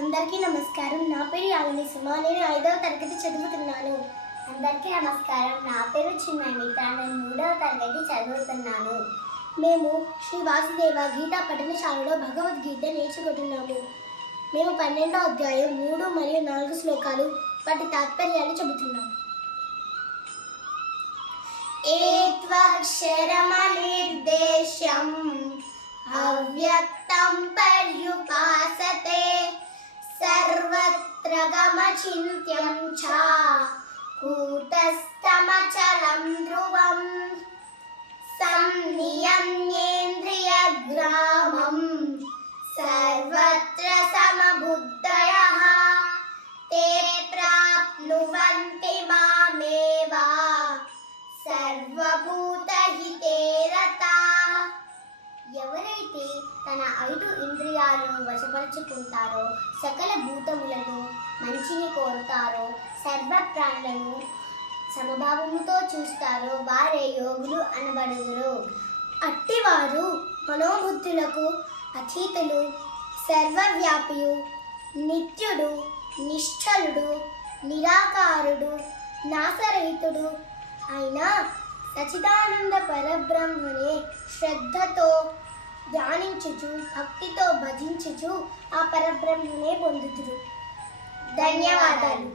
అందరికీ నమస్కారం. నా పేరు యామిని సుమ. నేను 5వ తరగతి చదువుతున్నాను. అందరికీ నమస్కారం. నా పేరు చిన్మయిత. నేను 3వ తరగతి చదువుతున్నాను. మేము శ్రీ వాసుదేవ గీతా పఠనశాలలో భగవద్గీత నేర్చుకుంటున్నాము. మేము 12వ అధ్యాయం 3 మరియు 4 శ్లోకాలు వాటి తాత్పర్యాలు చెబుతున్నాము. ఏత్వక్షరమనిర్దేశ్యం అవ్యక్తం పర్యుపాసతే సర్వత్ర గమచింత్యం చ కూటస్థమచలం ధ్రువం సంనియమ్యేంద్రియగ్రామం సర్వత్ర సమబుద్ధయః తే ప్రాప్నువంతి మామేవ సర్వభూతహితే రతాః. ఎవరైతే తన 5 ఇంద్రియాలను వశపరుచుకుంటారో, సకల భూతములను మంచిని కోరుతారో, సర్వ ప్రాణులను సమభావముతో చూస్తారో వారే యోగులు అనబడుదురు. అట్టివారు మనోబుద్ధులకు అతీతులు, సర్వవ్యాపియు, నిత్యుడు, నిశ్చలుడు, నిరాకారుడు, నాశరహితుడు అయిన సచిదానంద పరబ్రహ్మనే శ్రద్ధతో ధ్యానించుచు, భక్తితో భజించుచు ఆ పరబ్రహ్మనే పొందుతురు. ధన్యవాదాలు.